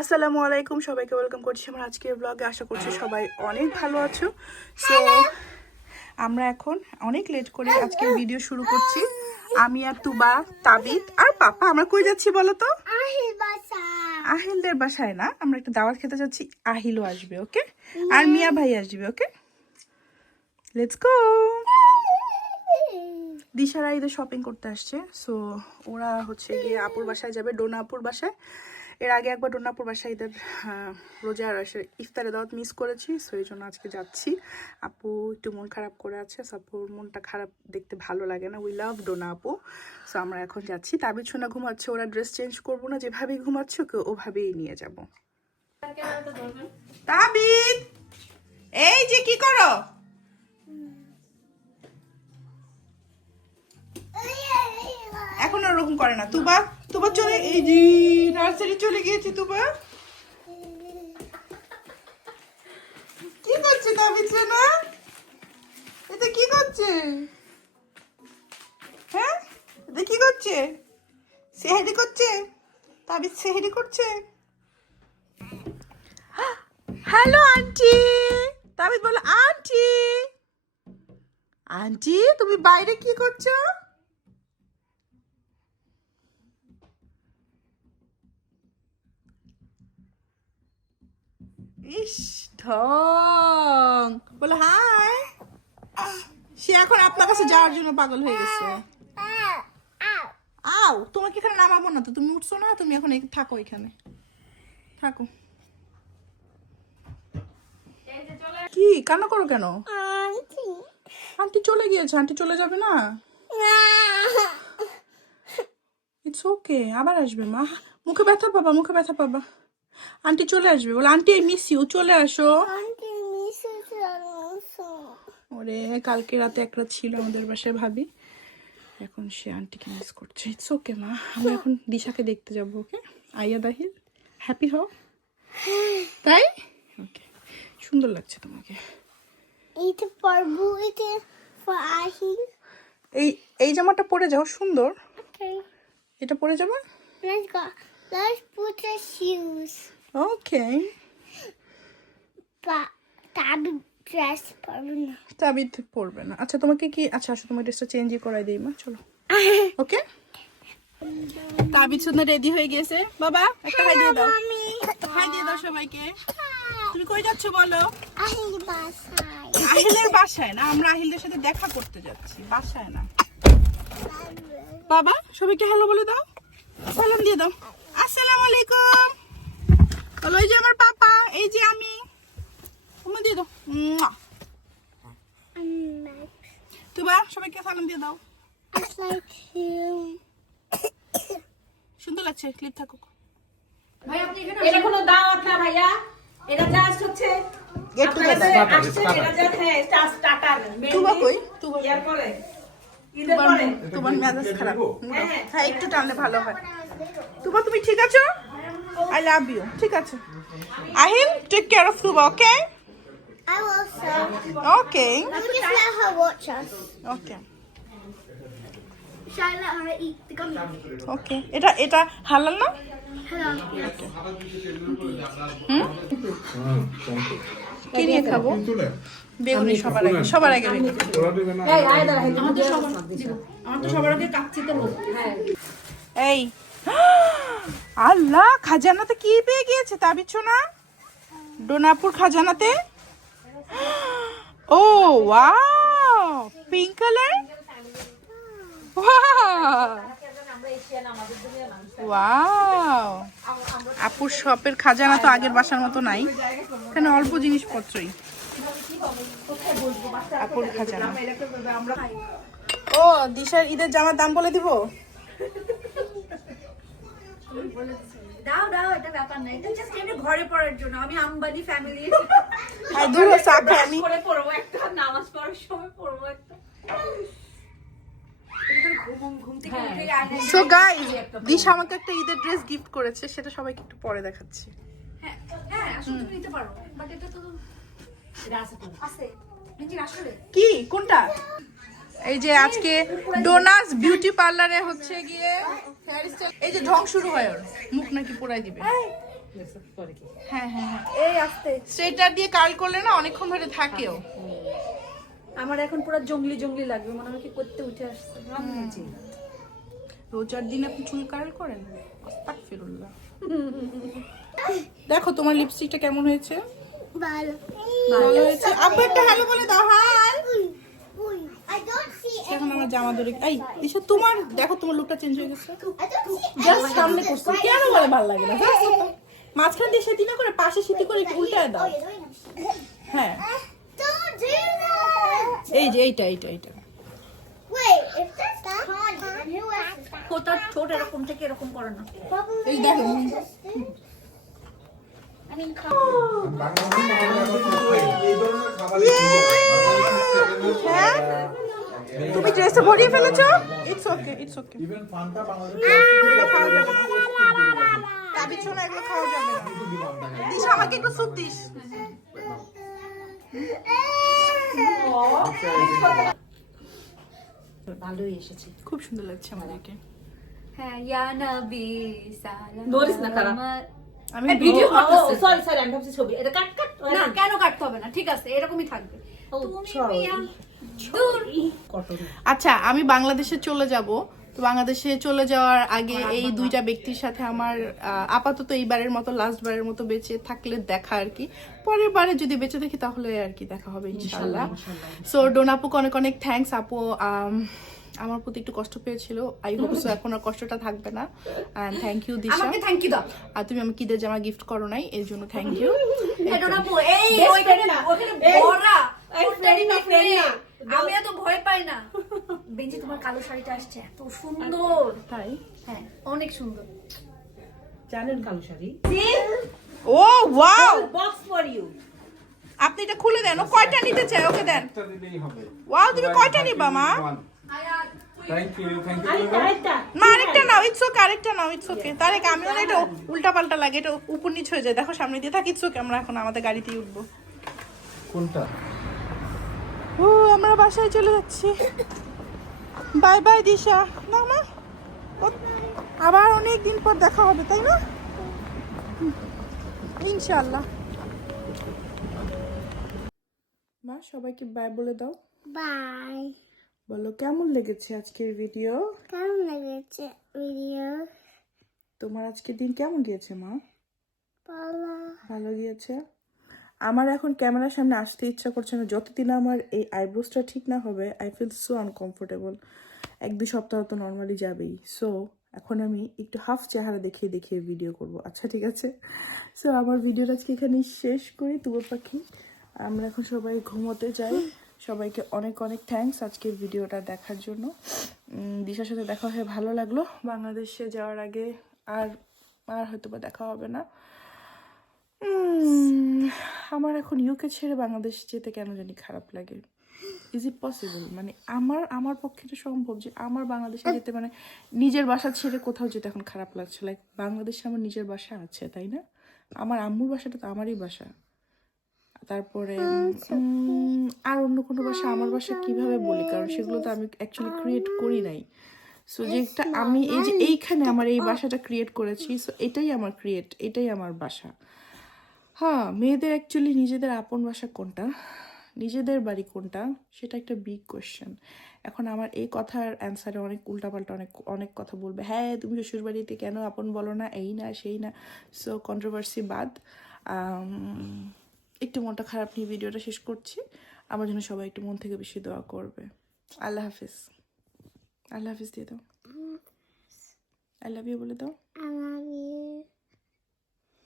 আসসালামু আলাইকুম সবাইকে ওয়েলকাম করছি আমার আজকের ব্লগে আশা করছি সবাই অনেক ভালো আছো। সো আমরা এখন অনেক লেট করে আজকের ভিডিও শুরু করছি। আমি আর তুবা তাবিত আর পাপা। আমরা কই যাচ্ছি বলো তো? আহিলদের বাসায় না? আমরা একটা দাওয়াত খেতে যাচ্ছি। আহিলও আসবে ওকে আর মিয়া ভাই আসবে ওকে লেটস গো দিশারা ঈদের শপিং করতে আসছে। সো ওরা হচ্ছে গিয়ে আপুর বাসায় যাবে ডোনা আপুর বাসায়। এর আগে একবার ডোনা আপুর বাসায় ঈদের আহ, রোজার আসে- ইফতারে দাওয়াত মিস করেছি সো এই জন্য আজকে যাচ্ছি। আপু একটু মন খারাপ করে আছে সো মনটা খারাপ দেখতে ভালো লাগে না। উই লাভ ডোনা আপু সো আমরা এখন যাচ্ছি। তাবিদ সোনা ঘুমাচ্ছে ওরা ড্রেস চেঞ্জ করব না যেভাবেই ঘুমাচ্ছে ওকে ওভাবেই নিয়ে যাব। এই যে কি করো? এখন ওরকম করে না। তুবা? তুবা চলে এই যে নার্সারি চলে গিয়েছে তুবা। কি করছে তাবিদ না এটা কি করছে? হ্যাঁ? এটা কি করছে? সেহেরি করছে? তাবিদ সেহেরি করছে? Hello, aunty. তাবিদ বলো, আন্টি। আন্টি, তুমি বাইরে কি করছ? ইস ঢং। বলে হাই। সে এখন আপনার কাছে যাওয়ার জন্য পাগল হয়ে গেছে। আও তোমাকে এখানে নামাবো না তো। তুমি উঠছো না তুমি এখন থাকো এখানে। থাকো। কি কান্না করো কেন? আন্টি চলে গিয়েছে আন্টি চলে যাবে না? ইটস ওকে আবার আসবে মা। মুখে ব্যথা পাবা মুখে ব্যথা পাবা। আন্টি চলে আসবে। বলে আন্টি আই মিস ইউ চলে আসো। ওরে কালকে রাতে একটা ছিল আমাদের বাসায় ভাবি। এখন সে আন্টিকে মিস করছে। ইটস ওকে মা। আমরা এখন দিশাকে দেখতে যাব ওকে আইয়া দাহিল হ্যাপি হও। তাই? ওকে সুন্দর লাগছে তোমাকে। এটা পারব এটা আহিল। এই এই জামাটা পরে যাও সুন্দর। এটা পরে যাবে? Let's go let's put the shoes. Okay but Tabi dress পারব না তাবিদ পরবে না। আচ্ছা তোমাকে কি আচ্ছা আসো তোমার ড্রেসটা চেঞ্জই করাই দিই মা চলো। ওকে তাবিদ শুধু রেডি হয়ে গেছে বাবা একটা হাই দিয়ে দাও। আমি হাই দিয়ে দাও সবাইকে। তুমি কই যাচ্ছ বলো? আহিল বাসায়। আহিলের বাসায় না আমরা আহিলদের সাথে দেখা করতে যাচ্ছি। বাসায় না। বাবা সবাইকে হ্যালো বলে দাও। সালাম দিয়ে দাও। আসসালামু আলাইকুম বলো এই যে আমার পাপা এই যে আমি। তুমি দিয়ে দাও। তুবা সবাইকে সালাম দিয়ে দাও. সুন্দর লাগছে ক্লিপ থাকুক। এটা কোনো দাওয়াত না ভাইয়া। এটা জাস্ট হচ্ছে এটা হ্যাঁ কই তুবা ইয়ার পরে ঈদের তোমার পরে। তোমার মেজাজ খারাপ। হ্যাঁ, একটু টানলে ভালো হয়। তুবা তুমি ঠিক আছো? I love you. ঠিক আছে। Ahil take care of Tuba okay I will sell. Okay Let just let her watch us. Okay Shall I let her eat the gummy? Okay এটা এটা হালাল না? Hello. কি নিয়ে খাব। বেগুনি সবার আগে সবার আগে বেগুনি। এই আল্লাহ খাজানাতে কি পেয়ে গিয়েছে তা বিচ্ছ না ডোনাপুর খাজানাতে? ও ওয়াও পিঙ্ক কালার? ওয়াও আপুর শপের খাজানা তো আগের বাসার মতো নাই। এখানে অল্প জিনিসপত্রই। আপুর খাজানা। ও দিশার ঈদের জামার দাম বলে দিব? দাও দাও এটা ব্যাপার না। এটা জাস্ট এমনি ঘরে পড়ার জন্য। আমি আম্বানি ফ্যামিলি আর দূর হচ্ছে আমি করে পড়ব একটা নামাজ পড়ার সময় পড়ব একটা ঘুম ঘুম থেকে উঠে আগে সো গাইস দিশা আমাকে একটা ঈদের ড্রেস গিফট করেছে সেটা সবাইকে একটু পরে দেখাচ্ছি। হ্যাঁ হ্যাঁ আসলে তুমি নিতে পারো বাট এটা তো আছে কি? কোনটা? এই যে আজকে ডোনাস বিউটি পার্লারে হচ্ছে গিয়ে এই যে ঢং শুরু হয় ওর। মুখ নাকি পোড়াই দিবে। করে হ্যাঁ হ্যাঁ হ্যাঁ। এই আসতে। দিয়ে কার্ল করলে না অনেকক্ষণ ধরে থাকেও। আমার এখন পুরো জঙ্গলি জঙ্গলি লাগবে মনে হয় কি করতে উঠে আসছে। রোজার দিন আপনি চুল কার্ল করেন? আস্তাগফিরুল্লাহ। দেখো তোমার লিপস্টিকটা কেমন হয়েছে. ভালো। হয়েছে? আব্বু একটা হ্যালো বলে দাও হাই I এখন আমার জামা ধরে এই দিশা তোমার দেখো তোমার লুকটা চেঞ্জ হয়ে গেছে। জাস্ট সামনে করছ। কেন বলে ভালো লাগে না? মাঝখান দিয়ে সেটি না করে পাশে সেটি করে একটু উল্টায় দাও। Oh. হ্যাঁ। Don't এই যে এইটা এইটা এইটা। কোথার ছোট এরকম থেকে এরকম করে না। এই দেখো. হ্যাঁ তুমি ড্রেসে ভরিয়ে ফেলেছো? It's okay it's okay even Fanta Bangladesh খাওয়া যাবে না তাবিজ ছোলা এগুলো খাওয়া যাবে না। আমাকে একটু স্যুপ দিস। ভালোই এসেছে। খুব সুন্দর লাগছে আমাদেরকে। হ্যাঁ ইয়া নবী সালাম নড়িস না খারাপ। আমি ভিডিও ভিডিও সরি সরি আমি ভাবছি ছবি এটা কাট কাট না কেন কাটতে হবে না ঠিক আছে এরকমই থাকবে আচ্ছা আমি বাংলাদেশে চলে যাব। তো বাংলাদেশে চলে যাওয়ার আগে এই দুইটা ব্যক্তির সাথে আমার আপাতত এইবারের মতো লাস্ট বারের মতো বেঁচে থাকলে দেখা আর কি। পরের বারে যদি বেঁচে দেখি তাহলে আর কি দেখা হবে ইনশাল্লাহ সো ডোনাপুকে অনেক অনেক থ্যাঙ্কস আপু আমার প্রতি একটু কষ্ট পেয়েছিল। আই হোপ সো এখন আর কষ্টটা থাকবে না। And thank you Disha. আমাকে থ্যাংক ইউ দাও। আর তুমি আমাকে ঈদের জামা গিফট করো নাই এর জন্য থ্যাংক ইউ এটা না পো- এই ওইখানে না। ওখানে এই ওটারই friend না, না। না। আমি এত ভয় পাই না। বেঞ্জি তোমার কালো শাড়িটা আসছে এত সুন্দর। তাই? হ্যাঁ অনেক সুন্দর। জানেন কালো শাড়ি? ও ওয়াও বক্স ফর ইউ আপনি এটা খুলে দেন ও কয়টা নিতে চায়? ওকে দেন। ওয়াও তুমি কয়টা নিবা মা? আরেকটা আরেকটা। মা নাও ইটস ওকে আরেকটা নাও ইটস ওকে তারেক আমিও না এটা উল্টা পাল্টা লাগে এটা উপর নিচ হয়ে যায়। দেখো সামনে দিয়ে থাকি ইটস ওকে আমরা এখন আমাদের গাড়িতেই উঠবো। কোনটা? ও আমরা বাসায় চলে যাচ্ছি। Bye bye Disha. না আবার অনেক দিন পর দেখা হবে তাই না? হুম, ইনশাআল্লাহ। মা সবাইকে বাই বলে দাও। Bye. বলো কেমন লেগেছে আজকের ভিডিও কেমন লেগেছে video. তোমার আজকের দিন কেমন গিয়েছে মা? Bye. ভালো গিয়েছে? আমার এখন ক্যামেরার সামনে আসতে ইচ্ছা করছে না। যতদিন আমার এই আইব্রোসটা ঠিক না হবে আই ফিল সো আনকমফোর্টেবল এক দুই সপ্তাহ তো নর্মালি যাবেই। সো এখন আমি একটু হাফ চেহারা দেখিয়ে দেখিয়ে ভিডিও করব। আচ্ছা ঠিক আছে? সো আমার ভিডিওটা আজকে এখানেই শেষ করি। তুবো পাখি আমরা এখন সবাই ঘুমোতে যাই। সবাইকে অনেক অনেক থ্যাঙ্কস আজকের ভিডিওটা দেখার জন্য। দিশার সাথে দেখা হয়ে ভালো লাগল। বাংলাদেশে যাওয়ার আগে আর আর হয়তো বা দেখা হবে না। আমার এখন ইউকে ছেড়ে বাংলাদেশ যেতে কেন জানি খারাপ লাগে। ইজ ইট পসিবল মানে আমার আমার পক্ষে এটা সম্ভব যে আমার বাংলাদেশে যেতে মানে নিজের বাসা ছেড়ে কোথাও যেতে এখন খারাপ লাগছে। লাইক বাংলাদেশে আমার নিজের বাসা আছে, তাই না? আমার আম্মুর বাসাটা তো আমারই বাসা। তারপরে আর অন্য কোনো ভাষা আমার বাসা কীভাবে বলি? কারণ সেগুলো তো আমি অ্যাকচুয়ালি ক্রিয়েট করি নাই। সো যেটা আমি এই যে এইখানে আমার এই বাসাটা ক্রিয়েট করেছি সো এটাই আমার ক্রিয়েট এটাই আমার বাসা হ্যাঁ মেয়েদের অ্যাকচুয়ালি নিজেদের আপন বাসা কোনটা? নিজেদের বাড়ি কোনটা? সেটা একটা বিগ কোয়েশ্চেন এখন আমার এই কথার অ্যান্সারে অনেক উল্টাপাল্টা অনেক অনেক কথা বলবে। হ্যাঁ তুমি শ্বশুর বাড়িতে কেন আপন বলো না? এই না সেই না। সো কন্ট্রোভার্সি বাদ। একটু মনটা খারাপ নিয়ে ভিডিওটা শেষ করছি। আমার জন্য সবাই একটু মন থেকে বেশি দোয়া করবে। আল্লাহ হাফিজ। আল্লাহ হাফিজ দিয়ে দাও। আই লাভ ইউ বলে দাও।